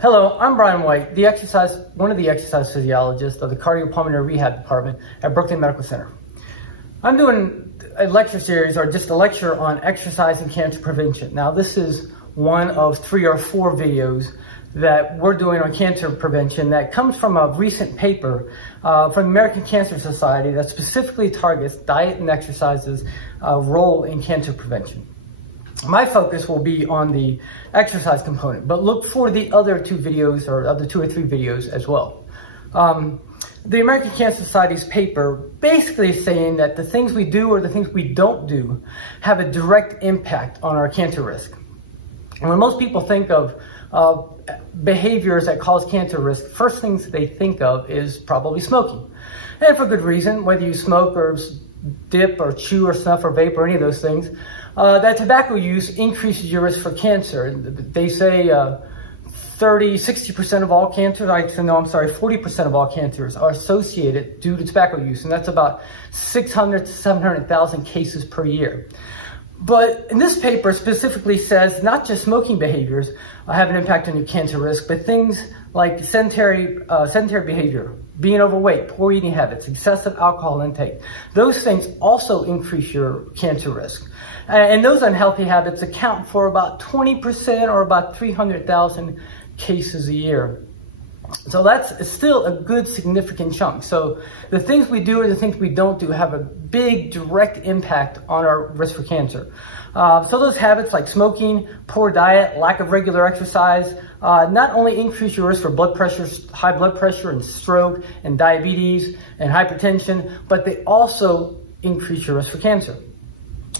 Hello, I'm Brian White, one of the exercise physiologists of the cardiopulmonary rehab department at Brooklyn Medical Center. I'm doing a lecture series, or just a lecture on exercise and cancer prevention. Now, this is one of 3 or 4 videos that we're doing on cancer prevention that comes from a recent paper from the American Cancer Society that specifically targets diet and exercise's role in cancer prevention. My focus will be on the exercise component, but look for the other 2 videos or other 2 or 3 videos as well. The American Cancer Society's paper basically is saying that the things we do or the things we don't do have a direct impact on our cancer risk. And when most people think of behaviors that cause cancer risk, first things they think of is probably smoking. And for good reason, whether you smoke or dip or chew or snuff or vape or any of those things, that tobacco use increases your risk for cancer. They say 60% of all cancers, 40% of all cancers are associated due to tobacco use, and that's about 600 to 700,000 cases per year. But in this paper specifically says not just smoking behaviors have an impact on your cancer risk, but things like sedentary behavior, being overweight, poor eating habits, excessive alcohol intake. Those things also increase your cancer risk. And those unhealthy habits account for about 20% or about 300,000 cases a year. So that's still a good significant chunk. So the things we do or the things we don't do have a big direct impact on our risk for cancer. So those habits like smoking, poor diet, lack of regular exercise, not only increase your risk for blood pressure, high blood pressure and stroke and diabetes and hypertension, but they also increase your risk for cancer.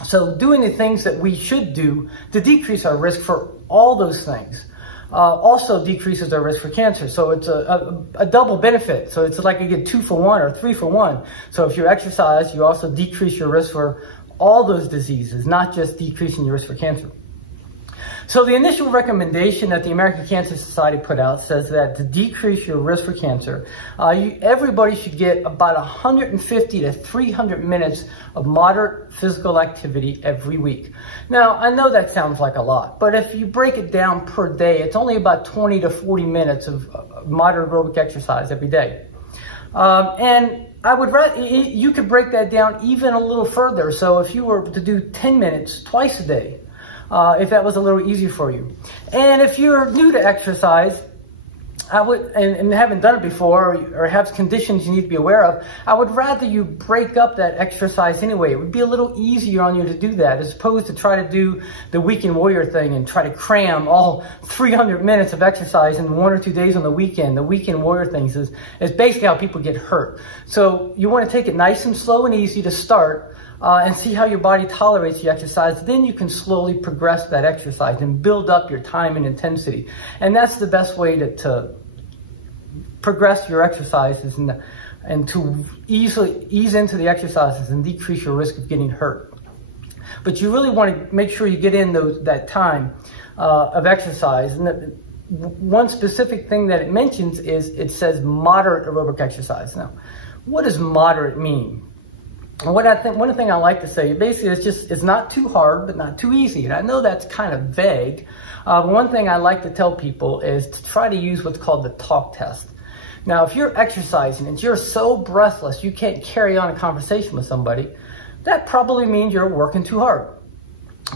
So doing the things that we should do to decrease our risk for all those things also decreases our risk for cancer. So it's a double benefit. So it's like you get 2 for 1 or 3 for 1. So if you exercise, you also decrease your risk for all those diseases, not just decreasing your risk for cancer. So the initial recommendation that the American Cancer Society put out says that to decrease your risk for cancer, everybody should get about 150 to 300 minutes of moderate physical activity every week. Now, I know that sounds like a lot, but if you break it down per day, it's only about 20 to 40 minutes of moderate aerobic exercise every day. And I would you could break that down even a little further. So if you were to do 10 minutes twice a day, if that was a little easier for you. And if you're new to exercise, I would, and haven't done it before, or have conditions you need to be aware of, I would rather you break up that exercise anyway. It would be a little easier on you to do that, as opposed to try to do the weekend warrior thing and try to cram all 300 minutes of exercise in 1 or 2 days on the weekend. The weekend warrior things is basically how people get hurt. So you want to take it nice and slow and easy to start, and see how your body tolerates the exercise. Then you can slowly progress that exercise and build up your time and intensity. And that's the best way to progress your exercises and to ease into the exercises and decrease your risk of getting hurt. But you really want to make sure you get in that time of exercise. And one specific thing that it mentions is it says moderate aerobic exercise. Now, what does moderate mean? And one thing I like to say, basically, it's not too hard, but not too easy. And I know that's kind of vague. One thing I like to tell people is to try to use what's called the talk test. Now, if you're exercising and you're so breathless you can't carry on a conversation with somebody, that probably means you're working too hard.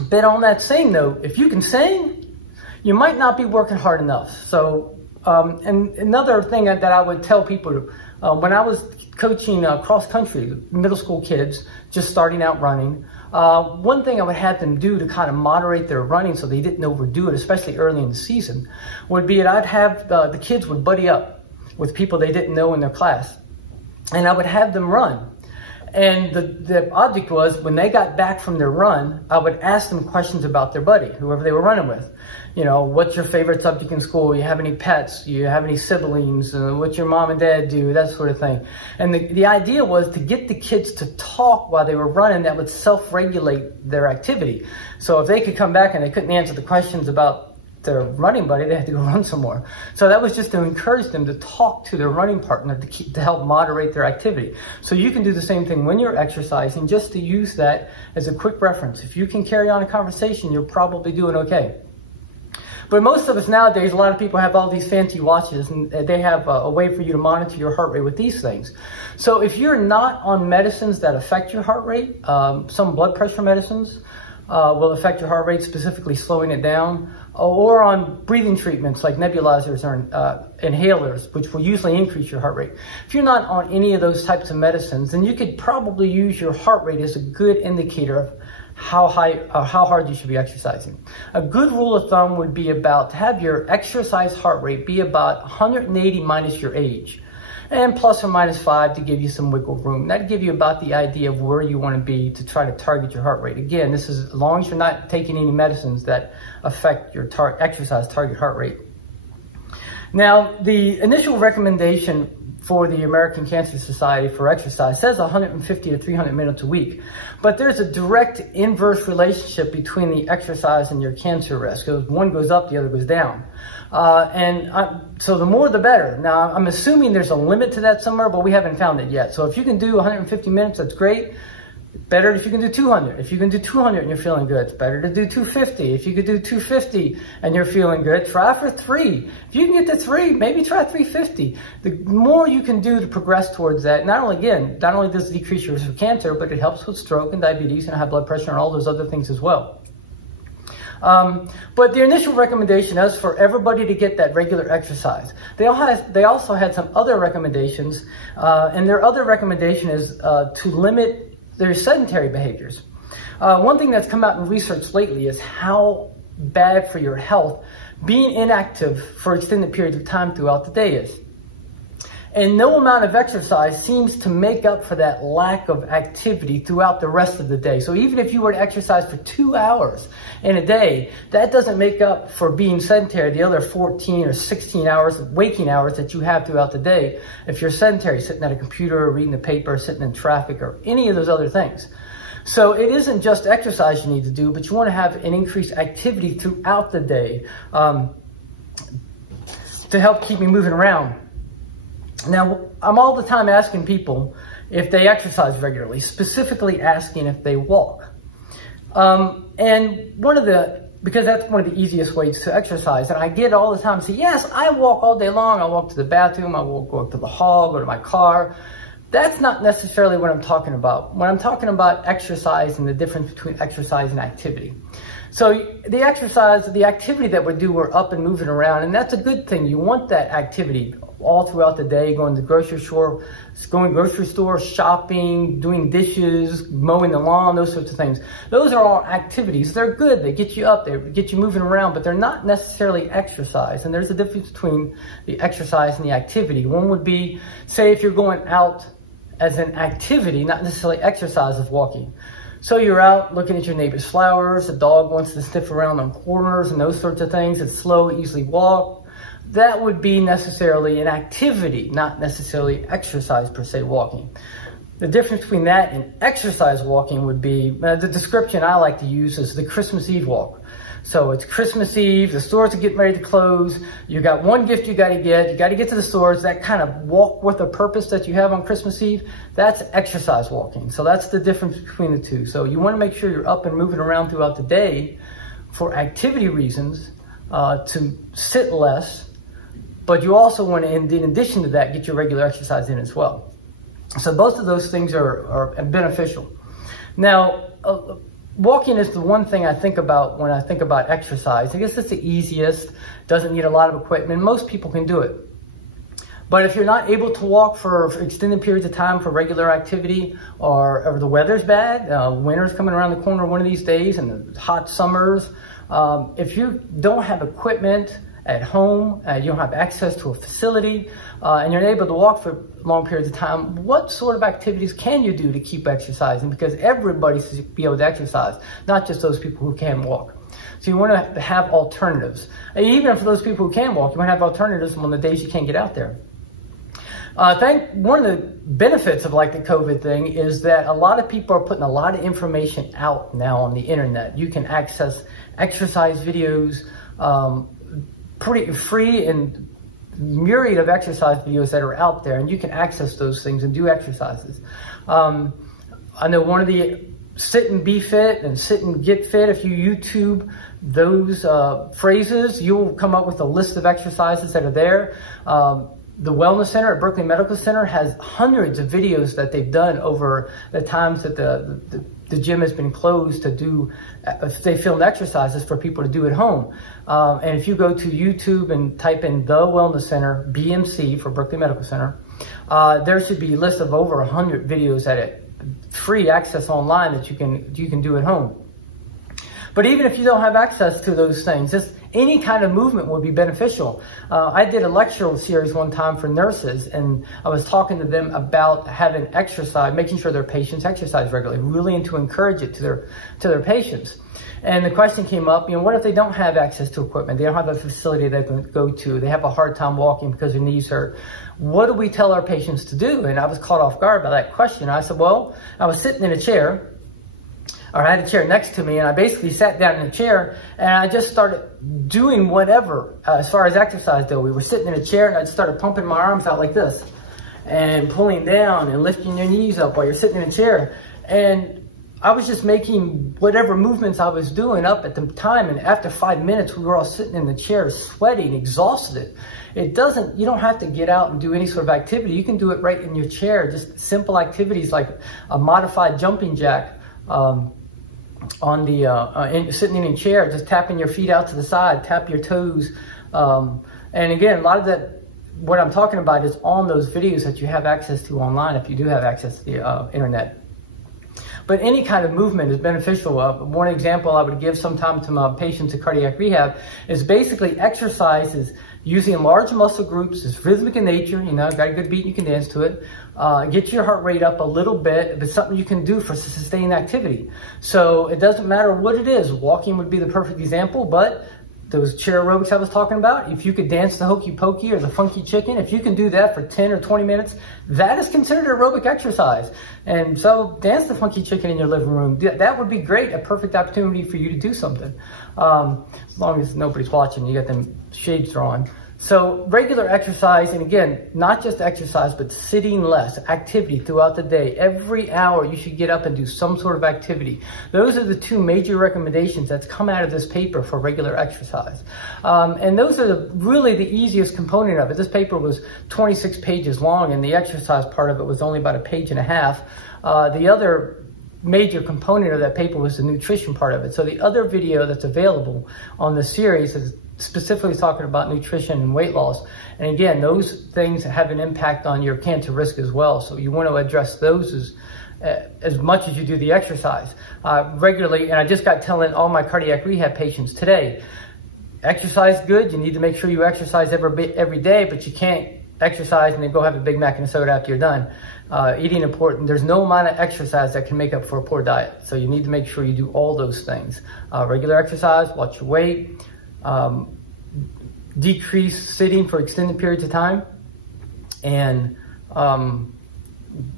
But on that same note, if you can sing, you might not be working hard enough. So, and another thing that I would tell people, when I was coaching cross country, middle school kids just starting out running, one thing I would have them do to kind of moderate their running so they didn't overdo it, especially early in the season, would be that I'd have the kids would buddy up with people they didn't know in their class, and I would have them run. And the object was, when they got back from their run, I would ask them questions about their buddy, whoever they were running with. You know, what's your favorite subject in school? You have any pets? You have any siblings? What your mom and dad do? That sort of thing. And the idea was to get the kids to talk while they were running. That would self-regulate their activity. So if they could come back and they couldn't answer the questions about their running buddy, they had to go run some more. So that was just to encourage them to talk to their running partner to help moderate their activity. So you can do the same thing when you're exercising, just to use that as a quick reference. If you can carry on a conversation, you're probably doing okay. But most of us nowadays, a lot of people have all these fancy watches, and they have a way for you to monitor your heart rate with these things. So if you're not on medicines that affect your heart rate, some blood pressure medicines will affect your heart rate, specifically slowing it down, or on breathing treatments like nebulizers or inhalers, which will usually increase your heart rate. If you're not on any of those types of medicines, then you could probably use your heart rate as a good indicator of how hard you should be exercising. A good rule of thumb would be about to have your exercise heart rate be about 180 minus your age, and plus or minus 5 to give you some wiggle room. That'd give you about the idea of where you want to be to try to target your heart rate. Again, this is as long as you're not taking any medicines that affect your exercise target heart rate. Now, the initial recommendation for the American Cancer Society for exercise says 150 to 300 minutes a week. But there's a direct inverse relationship between the exercise and your cancer risk. So one goes up, the other goes down. So the more the better. Now, I'm assuming there's a limit to that somewhere, but we haven't found it yet. So if you can do 150 minutes, that's great. Better if you can do 200. If you can do 200 and you're feeling good, it's better to do 250. If you could do 250 and you're feeling good, try for 3. If you can get to 3, maybe try 350. The more you can do to progress towards that, not only does it decrease your risk of cancer, but it helps with stroke and diabetes and high blood pressure and all those other things as well. But the initial recommendation is for everybody to get that regular exercise. They also had some other recommendations, and their other recommendation is to limit their sedentary behaviors. One thing that's come out in research lately is how bad for your health being inactive for extended periods of time throughout the day is. And no amount of exercise seems to make up for that lack of activity throughout the rest of the day. So even if you were to exercise for 2 hours in a day, that doesn't make up for being sedentary, the other 14 or 16 hours of waking hours that you have throughout the day. If you're sedentary, sitting at a computer or reading the paper, sitting in traffic or any of those other things. So it isn't just exercise you need to do, but you want to have an increased activity throughout the day to help keep me moving around. Now, I'm all the time asking people if they exercise regularly, specifically asking if they walk. Because that's one of the easiest ways to exercise. And I get all the time say, yes, I walk all day long. I walk to the bathroom. I will go up to the hall, go to my car. That's not necessarily what I'm talking about. When I'm talking about exercise and the difference between exercise and activity. So the exercise, the activity that we do, we're up and moving around, and that's a good thing. You want that activity all throughout the day, going to the grocery store, shopping, doing dishes, mowing the lawn, those sorts of things. Those are all activities. They're good. They get you up, they get you moving around, but they're not necessarily exercise. And there's a difference between the exercise and the activity. One would be, say, if you're going out as an activity, not necessarily exercise of walking. So you're out looking at your neighbor's flowers, the dog wants to sniff around on corners and those sorts of things. It's slow, easily walk. That would be necessarily an activity, not necessarily exercise per se, walking. The difference between that and exercise walking would be, the description I like to use is the Christmas Eve walk. So it's Christmas Eve, the stores are getting ready to close, you got one gift you got to get to the stores. That kind of walk with a purpose that you have on Christmas Eve, that's exercise walking. So that's the difference between the two. So you want to make sure you're up and moving around throughout the day for activity reasons, to sit less, but you also want to, in addition to that, get your regular exercise in as well. So both of those things are beneficial. Now, walking is the one thing I think about when I think about exercise. I guess it's the easiest, doesn't need a lot of equipment. Most people can do it. But if you're not able to walk for extended periods of time for regular activity, or the weather's bad, winter's coming around the corner one of these days, and the hot summers, if you don't have equipment at home, you don't have access to a facility, and you're able to walk for long periods of time, what sort of activities can you do to keep exercising? Because everybody should be able to exercise, not just those people who can walk. So you want to have alternatives. And even for those people who can walk, you want to have alternatives on the days you can't get out there. I think one of the benefits of like the COVID thing is that a lot of people are putting a lot of information out now on the internet. You can access exercise videos, pretty free, and myriad of exercise videos that are out there, and you can access those things and do exercises. I know one of the Sit and Be Fit and Sit and Get Fit, if you YouTube those phrases, you'll come up with a list of exercises that are there. The Wellness Center at Berkeley Medical Center has hundreds of videos that they've done over the times that the gym has been closed to do, they filmed exercises for people to do at home. And if you go to YouTube and type in the Wellness Center, BMC for Berkeley Medical Center, there should be a list of over 100 videos at it, free access online that you can do at home. But even if you don't have access to those things, just any kind of movement would be beneficial. I did a lecture series one time for nurses, and I was talking to them about having exercise, making sure their patients exercise regularly, really to encourage it to their patients. And the question came up, what if they don't have access to equipment? They don't have a facility they can go to. They have a hard time walking because their knees hurt. What do we tell our patients to do? And I was caught off guard by that question. I said, well, I was sitting in a chair, or I had a chair next to me, and I basically sat down in a chair and I just started doing whatever as far as exercise though. We were sitting in a chair and I started pumping my arms out like this and pulling down and lifting your knees up while you're sitting in a chair. And I was just making whatever movements I was doing up at the time. And after 5 minutes, we were all sitting in the chair sweating, exhausted. You don't have to get out and do any sort of activity. You can do it right in your chair. Just simple activities like a modified jumping jack, on the sitting in a chair, just tapping your feet out to the side, tap your toes. And again, a lot of that, what I'm talking about is on those videos that you have access to online if you do have access to the internet. But any kind of movement is beneficial. One example I would give sometimes to my patients at cardiac rehab is basically exercises using large muscle groups. It's rhythmic in nature, got a good beat, you can dance to it. Get your heart rate up a little bit. If it's something you can do for sustained activity. So it doesn't matter what it is. Walking would be the perfect example, but those chair aerobics I was talking about, if you could dance the hokey pokey or the funky chicken, if you can do that for 10 or 20 minutes, that is considered aerobic exercise. And so dance the funky chicken in your living room. That would be great, a perfect opportunity for you to do something. As long as nobody's watching, you got them shades drawn. So regular exercise, and again, not just exercise, but sitting less, activity throughout the day. Every hour you should get up and do some sort of activity. Those are the two major recommendations that's come out of this paper for regular exercise. And those are really the easiest component of it. This paper was 26 pages long, and the exercise part of it was only about a page and a half. The other major component of that paper was the nutrition part of it. So the other video that's available on the series is specifically talking about nutrition and weight loss. And again, those things have an impact on your cancer risk as well. So you want to address those as much as you do the exercise regularly. And I just got telling all my cardiac rehab patients today, exercise good. You need to make sure you exercise every day, but you can't exercise and then go have a Big Mac and a soda after you're done. Eating important. There's no amount of exercise that can make up for a poor diet. So you need to make sure you do all those things. Regular exercise, watch your weight, decrease sitting for extended periods of time, and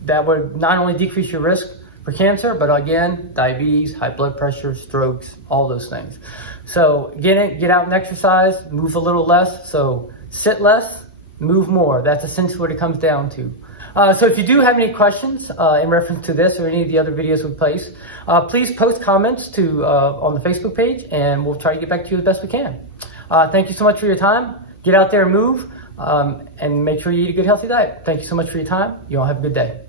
that would not only decrease your risk for cancer, but again, diabetes, high blood pressure, strokes, all those things. So get out and exercise, move a little less. So sit less, move more. That's essentially what it comes down to. So if you do have any questions in reference to this or any of the other videos we place, please post comments on the Facebook page, and we'll try to get back to you as best we can. Thank you so much for your time. Get out there and move, and make sure you eat a good, healthy diet. Thank you so much for your time. You all have a good day.